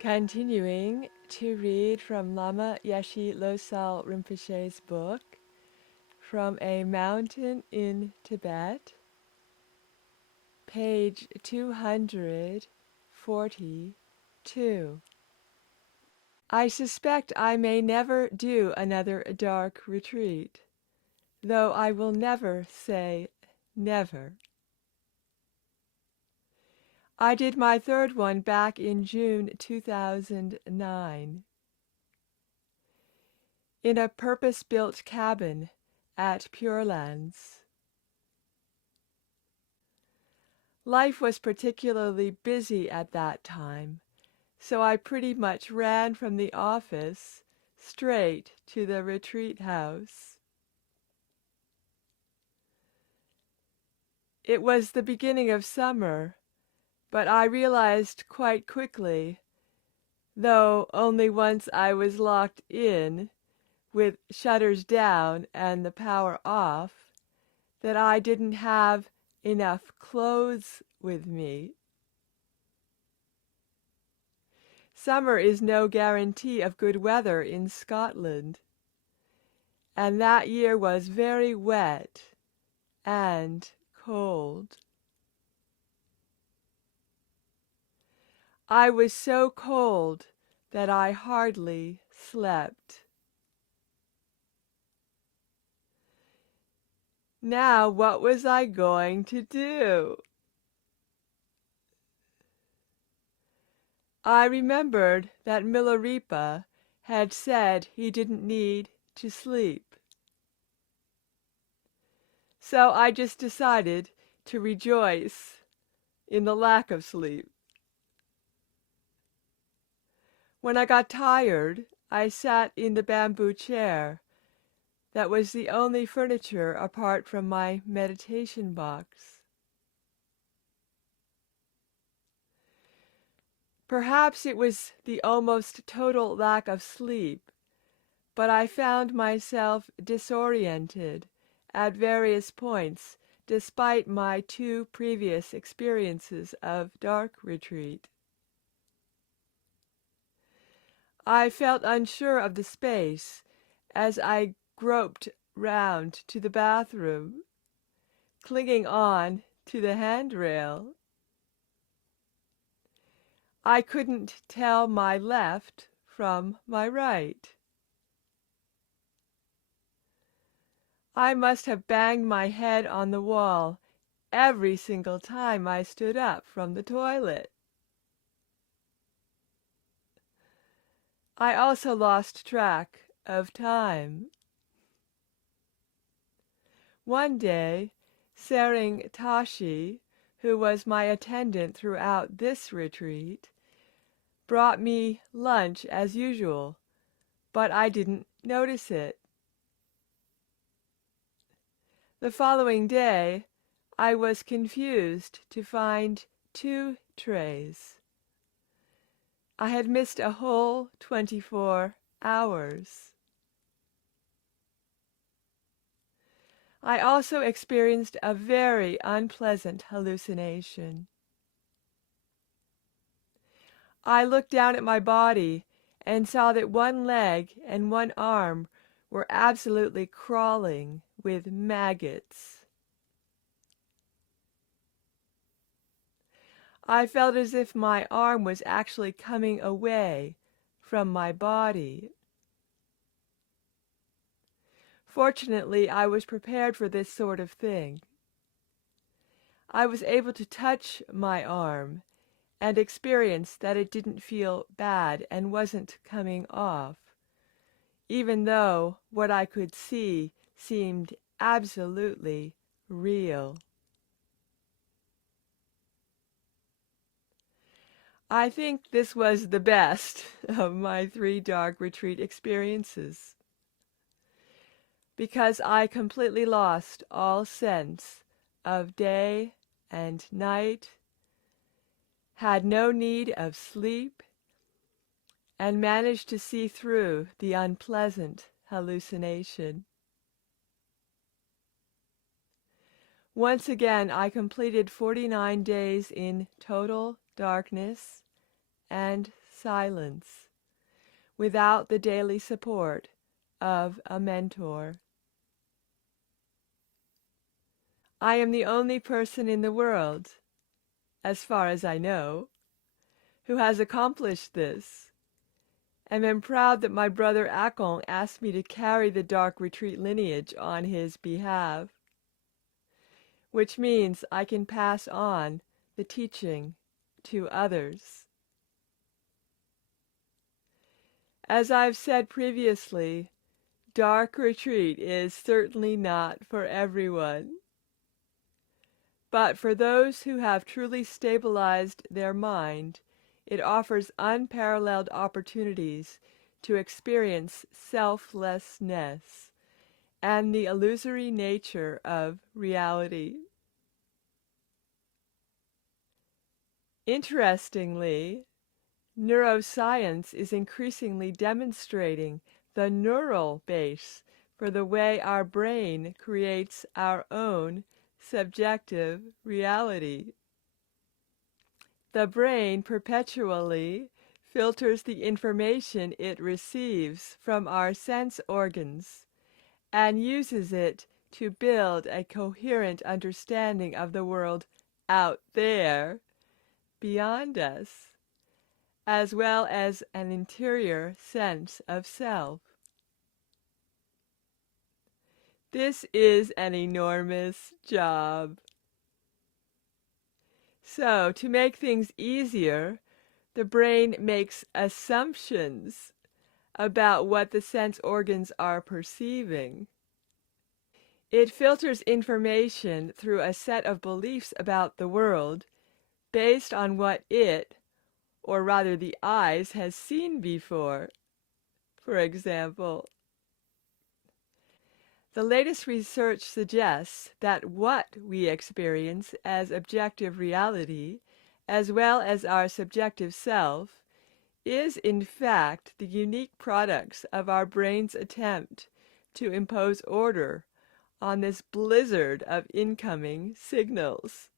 Continuing to read from Lama Yeshe Losal Rinpoche's book, From a Mountain in Tibet, page 242. I suspect I may never do another dark retreat, though I will never say never. I did my third one back in June 2009. In a purpose-built cabin at Pure Lands. Life was particularly busy at that time, so I pretty much ran from the office straight to the retreat house. It was the beginning of summer, but I realized quite quickly, though only once I was locked in, with shutters down and the power off, that I didn't have enough clothes with me. Summer is no guarantee of good weather in Scotland, and that year was very wet and cold. I was so cold that I hardly slept. Now what was I going to do? I remembered that Milarepa had said he didn't need to sleep. So I just decided to rejoice in the lack of sleep. When I got tired, I sat in the bamboo chair that was the only furniture apart from my meditation box. Perhaps it was the almost total lack of sleep, but I found myself disoriented at various points despite my 2 previous experiences of dark retreat. I felt unsure of the space as I groped round to the bathroom, clinging on to the handrail. I couldn't tell my left from my right. I must have banged my head on the wall every single time I stood up from the toilet. I also lost track of time. One day, Sering Tashi, who was my attendant throughout this retreat, brought me lunch as usual, but I didn't notice it. The following day, I was confused to find 2 trays. I had missed a whole 24 hours. I also experienced a very unpleasant hallucination. I looked down at my body and saw that one leg and one arm were absolutely crawling with maggots. I felt as if my arm was actually coming away from my body. Fortunately, I was prepared for this sort of thing. I was able to touch my arm and experience that it didn't feel bad and wasn't coming off, even though what I could see seemed absolutely real. I think this was the best of my 3 dark retreat experiences, because I completely lost all sense of day and night, had no need of sleep, and managed to see through the unpleasant hallucination. Once again, I completed 49 days in total darkness and silence, without the daily support of a mentor. I am the only person in the world, as far as I know, who has accomplished this, and am proud that my brother Akon asked me to carry the dark retreat lineage on his behalf, which means I can pass on the teaching to others. As I've said previously, dark retreat is certainly not for everyone. But for those who have truly stabilized their mind, it offers unparalleled opportunities to experience selflessness and the illusory nature of reality. Interestingly, neuroscience is increasingly demonstrating the neural base for the way our brain creates our own subjective reality. The brain perpetually filters the information it receives from our sense organs and uses it to build a coherent understanding of the world out there, beyond us, as well as an interior sense of self. This is an enormous job. So, to make things easier, the brain makes assumptions about what the sense organs are perceiving. It filters information through a set of beliefs about the world based on what it, or rather the eyes, has seen before. For example, the latest research suggests that what we experience as objective reality, as well as our subjective self, is in fact the unique products of our brain's attempt to impose order on this blizzard of incoming signals.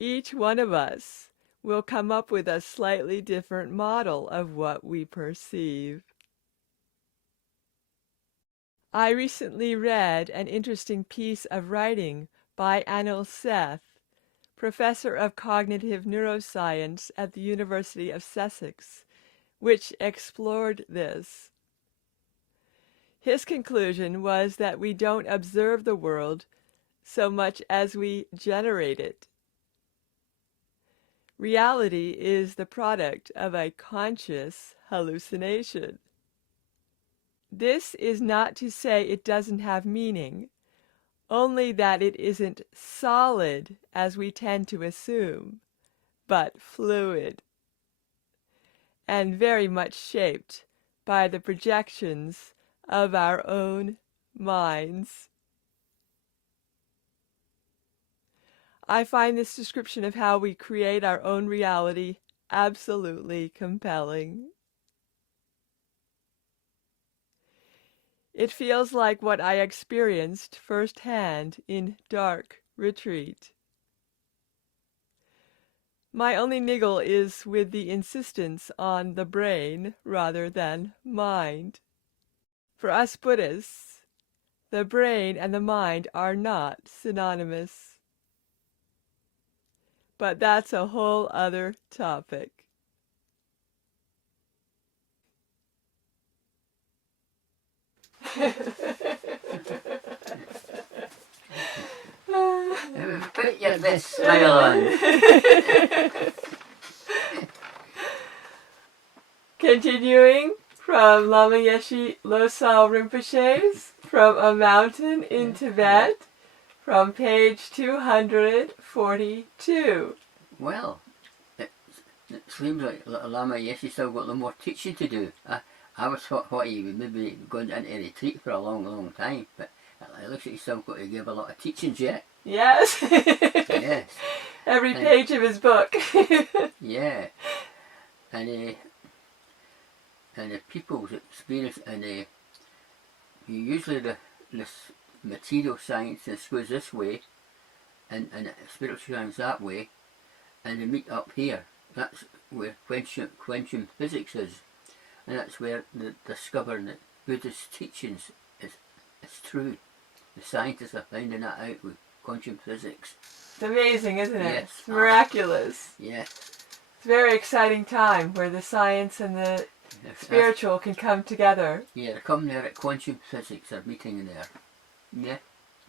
Each one of us will come up with a slightly different model of what we perceive. I recently read an interesting piece of writing by Anil Seth, professor of cognitive neuroscience at the University of Sussex, which explored this. His conclusion was that we don't observe the world so much as we generate it. Reality is the product of a conscious hallucination. This is not to say it doesn't have meaning, only that it isn't solid as we tend to assume, but fluid, and very much shaped by the projections of our own minds. I find this description of how we create our own reality absolutely compelling. It feels like what I experienced firsthand in dark retreat. My only niggle is with the insistence on the brain rather than mind. For us Buddhists, the brain and the mind are not synonymous. But that's a whole other topic. Put your best smile on. Continuing from Lama Yeshe Losal Rinpoche's From a Mountain in Tibet, from page 242. Well, it seems like Lama Yeshe still got a little more teaching to do. I was thought he would maybe going into a retreat for a long time, but it looks like he's still got to give a lot of teachings yet. Yes. Yes. Every page of his book. Yeah. And the people's experience, and usually this material science goes this way, and spiritual science that way, and they meet up here. That's where quantum physics is, and that's where they discovering that Buddhist teachings is true. The scientists are finding that out with quantum physics. It's amazing, isn't it? Yes. It's miraculous. Yes. It's a very exciting time where the science and the spiritual can come together. Yeah, they're coming there at quantum physics, they're meeting there. Yeah.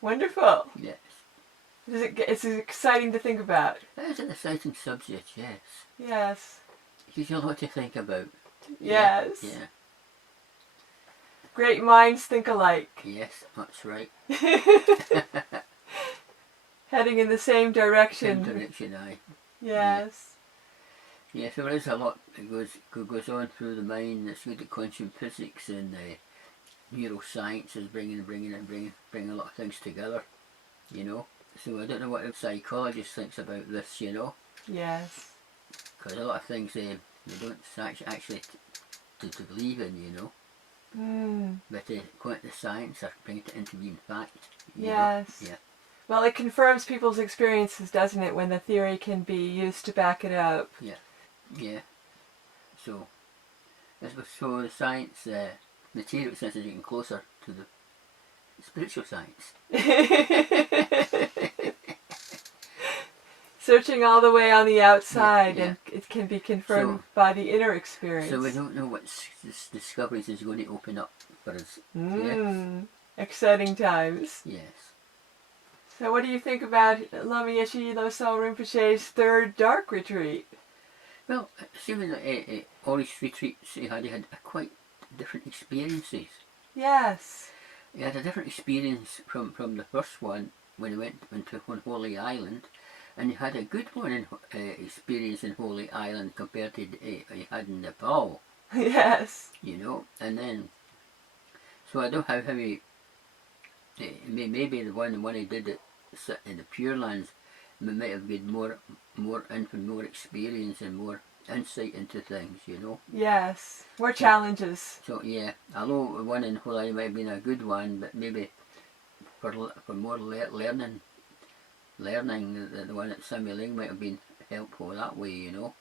Wonderful. Yes. It's exciting to think about. That is an exciting subject, yes. Yes. Gives you a lot to think about. Yes. Yeah. Great minds think alike. Yes, that's right. Heading in the same direction. Same direction, aye. Yes. Yeah, so there is a lot that goes on through the mind. That's good at quantum physics and neuroscience is bringing a lot of things together, you know. So I don't know what a psychologist thinks about this, you know. Yes. Because a lot of things they don't actually to believe in, you know. But quite the science are bringing it into being fact. Yes. Yeah. Well, it confirms people's experiences, doesn't it, when the theory can be used to back it up. Yeah. Yeah. So the science, material science is getting closer to the spiritual science. Searching all the way on the outside, and it can be confirmed by the inner experience. So we don't know what discoveries is going to open up for us. Exciting times. Yes. So what do you think about Lama Yeshe Losal Rinpoche's third dark retreat? Well, assuming that all his retreats he had quite different experiences. Yes. He had a different experience from the first one when he went into Holy Island, and he had a good one experience in Holy Island compared to he had in Nepal. Yes. You know, and then so I don't know how he maybe the one he did it in the Pure Lands might have given more experience and more insight into things, you know. Yes, more challenges. So yeah, although one in Holy might have been a good one, but maybe for more learning, the one at Samueling might have been helpful that way, you know.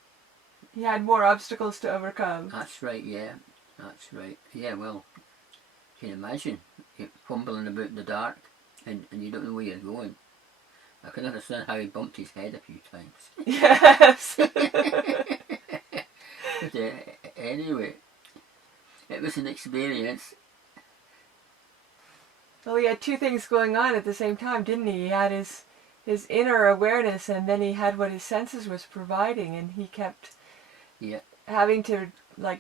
He had more obstacles to overcome. That's right, yeah, that's right. Yeah, well, you can imagine you're fumbling about in the dark and you don't know where you're going. I can understand how he bumped his head a few times. Yes. But anyway, it was an experience. Well, he had two things going on at the same time, didn't he? He had his inner awareness, and then he had what his senses was providing, and he kept having to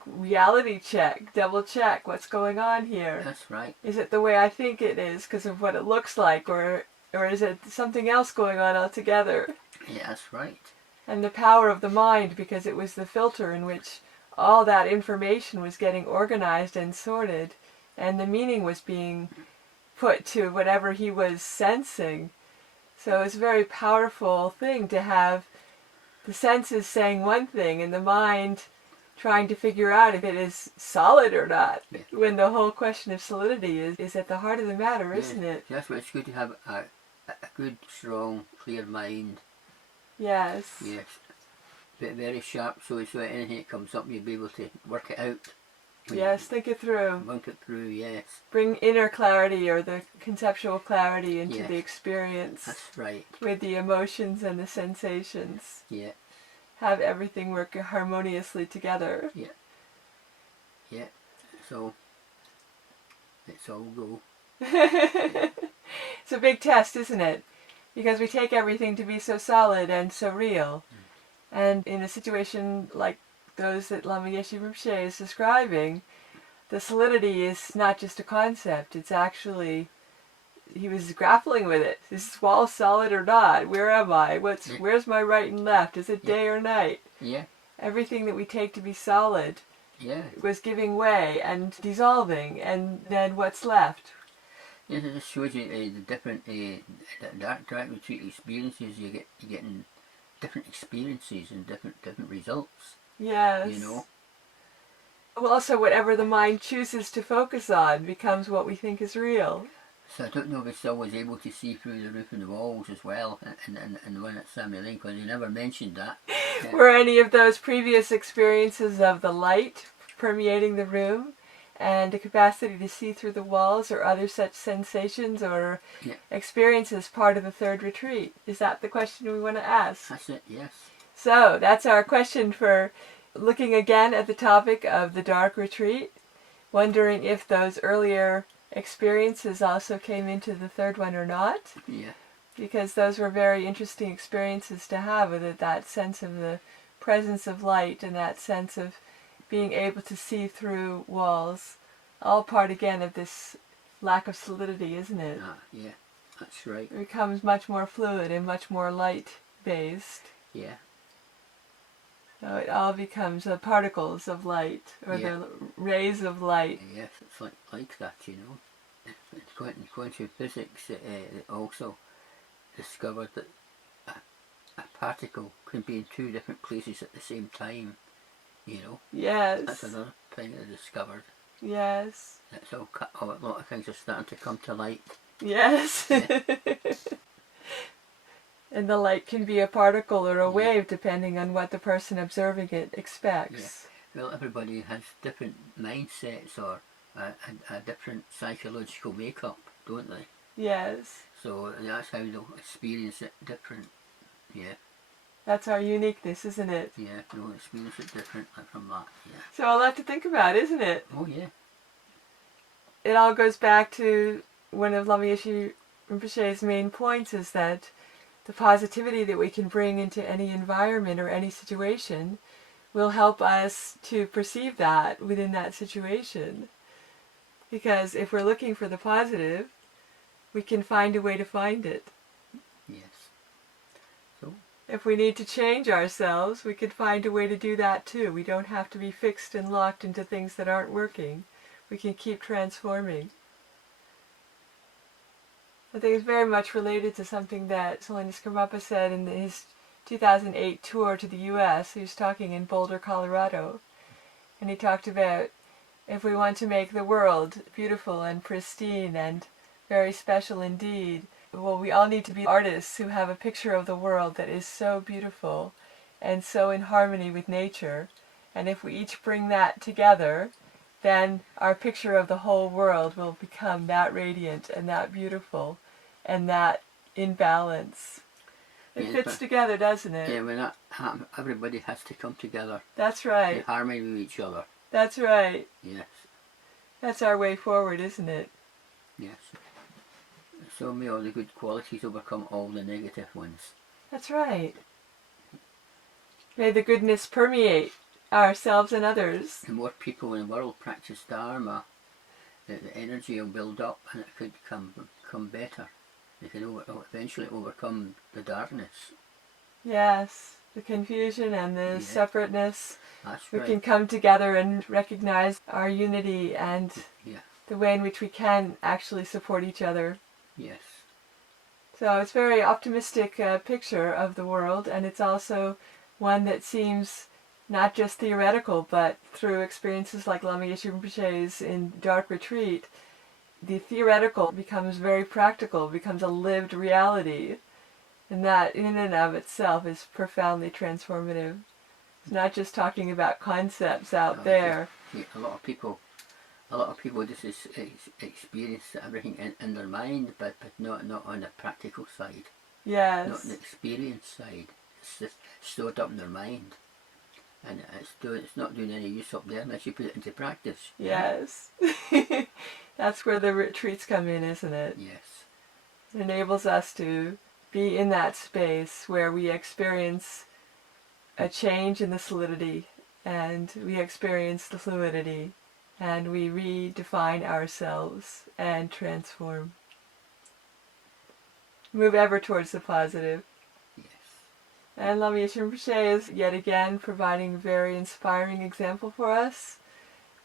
reality check, double check what's going on here. That's right. Is it the way I think it is because of what it looks like, or is it something else going on altogether? Yeah, that's right. And the power of the mind, because it was the filter in which all that information was getting organized and sorted, and the meaning was being put to whatever he was sensing. So it's a very powerful thing to have the senses saying one thing and the mind trying to figure out if it is solid or not, when the whole question of solidity is at the heart of the matter, isn't it? That's why it's good to have a good, strong, clear mind. Yes. Yes. But very sharp, so anything that comes up, you'll be able to work it out. Yes, think it through. Think it through, yes. Bring inner clarity or the conceptual clarity into the experience. That's right. With the emotions and the sensations. Yeah. Have everything work harmoniously together. Yeah. Yeah. So, let's all go. It's a big test, isn't it? Because we take everything to be so solid and so real. And in a situation like those that Lama Yeshe Rinpoche is describing, the solidity is not just a concept, it's actually, he was grappling with it. Is this wall solid or not? Where am I? Where's my right and left? Is it day or night? Yeah. Everything that we take to be solid was giving way and dissolving, and then what's left? Yes, it just shows you the different dark retreat experiences. You're getting different experiences and different results. Yes. You know. Well, also whatever the mind chooses to focus on becomes what we think is real. So I don't know if it's always able to see through the roof and the walls as well, and the one at Samuel Lane, because he never mentioned that. Were any of those previous experiences of the light permeating the room and the capacity to see through the walls or other such sensations or experiences part of the third retreat? Is that the question we want to ask? That's it, yes. So that's our question for looking again at the topic of the dark retreat, wondering if those earlier experiences also came into the third one or not. Yeah. Because those were very interesting experiences to have, with it, that sense of the presence of light and that sense of being able to see through walls, all part again of this lack of solidity, isn't it? Yeah, that's right. It becomes much more fluid and much more light-based. Yeah. So it all becomes the particles of light, or the rays of light. Yes, it's like that, you know. In quantum physics, also discovered that a particle can be in two different places at the same time, you know. Yes. That's another thing they discovered. Yes. That's a lot of things are starting to come to light. Yes. Yeah. And the light can be a particle or a wave depending on what the person observing it expects. Yeah. Well, everybody has different mindsets or a different psychological makeup, don't they? Yes. So that's how they'll experience it different. Yeah. That's our uniqueness, isn't it? Yeah, they'll experience it different from that. Yeah. So a lot to think about, isn't it? Oh yeah. It all goes back to one of Lama Yeshe Rinpoche's main points, is that the positivity that we can bring into any environment or any situation will help us to perceive that within that situation. Because if we're looking for the positive, we can find a way to find it. Yes. So if we need to change ourselves, we could find a way to do that too. We don't have to be fixed and locked into things that aren't working. We can keep transforming. I think it's very much related to something that Holiness Karmapa said in his 2008 tour to the U.S. He was talking in Boulder, Colorado. And he talked about if we want to make the world beautiful and pristine and very special indeed, well, we all need to be artists who have a picture of the world that is so beautiful and so in harmony with nature. And if we each bring that together, then our picture of the whole world will become that radiant and that beautiful and that in balance. It fits together, doesn't it? Yeah, when that happens, everybody has to come together. That's right. In harmony with each other. That's right. Yes. That's our way forward, isn't it? Yes. So may all the good qualities overcome all the negative ones. That's right. May the goodness permeate ourselves and others. The more people in the world practice Dharma, the energy will build up and it could come better. They can eventually overcome the darkness. Yes, the confusion and the separateness. That's we right. can come together and recognize our unity and the way in which we can actually support each other. Yes. So it's a very optimistic picture of the world, and it's also one that seems not just theoretical, but through experiences like Lama Yeshe Rinpoche's in Dark Retreat, the theoretical becomes very practical, becomes a lived reality. And that in and of itself is profoundly transformative. It's not just talking about concepts out there. A lot of people just experience everything in their mind, but not on the practical side. Yes. Not on the experience side. It's just stored up in their mind. And it's not doing any use up there unless you put it into practice. Yes. That's where the retreats come in, isn't it? Yes. It enables us to be in that space where we experience a change in the solidity and we experience the fluidity and we redefine ourselves and transform. Move ever towards the positive. Yes. And Lama Yeshe Rinpoche is yet again providing a very inspiring example for us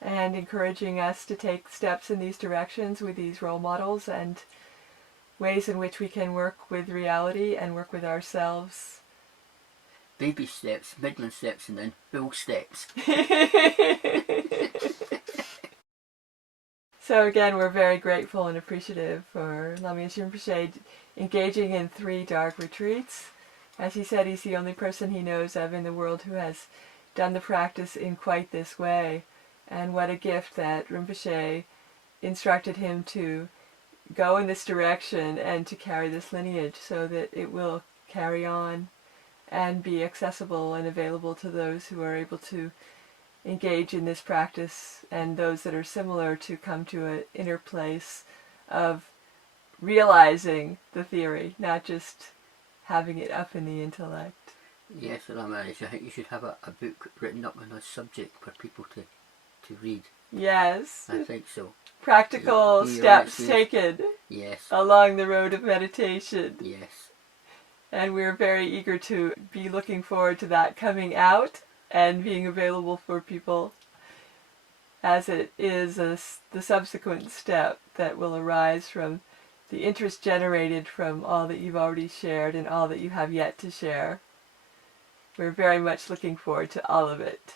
and encouraging us to take steps in these directions with these role models and ways in which we can work with reality and work with ourselves. Baby steps, middling steps, and then full steps. So again, we're very grateful and appreciative for Lama Yeshe Rinpoche engaging in 3 dark retreats As he said, he's the only person he knows of in the world who has done the practice in quite this way. And what a gift that Rinpoche instructed him to go in this direction and to carry this lineage so that it will carry on and be accessible and available to those who are able to engage in this practice, and those that are similar to come to an inner place of realizing the theory, not just having it up in the intellect. Yes, Lama, I think you should have a book written up on this subject for people to read. Yes. I think so. Practical steps taken. Yes. Along the road of meditation. Yes. And we're very eager to be looking forward to that coming out and being available for people, as it is the subsequent step that will arise from the interest generated from all that you've already shared and all that you have yet to share. We're very much looking forward to all of it.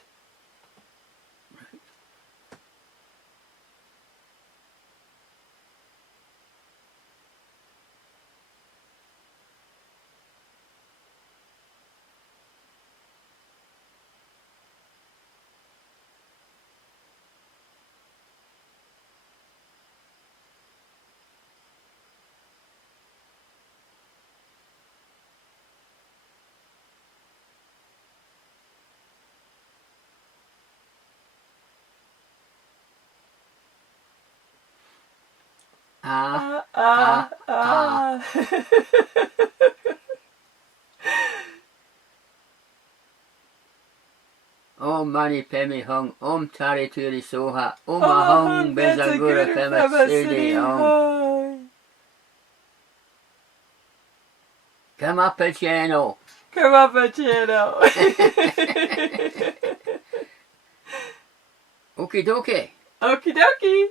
Om Mani Padme Hum, Om Tari Turi Soha, Om Aham Bezagura Pema Siddhi Hum. Come up a channel. Come up a channel. Okie dokie. Okie dokie.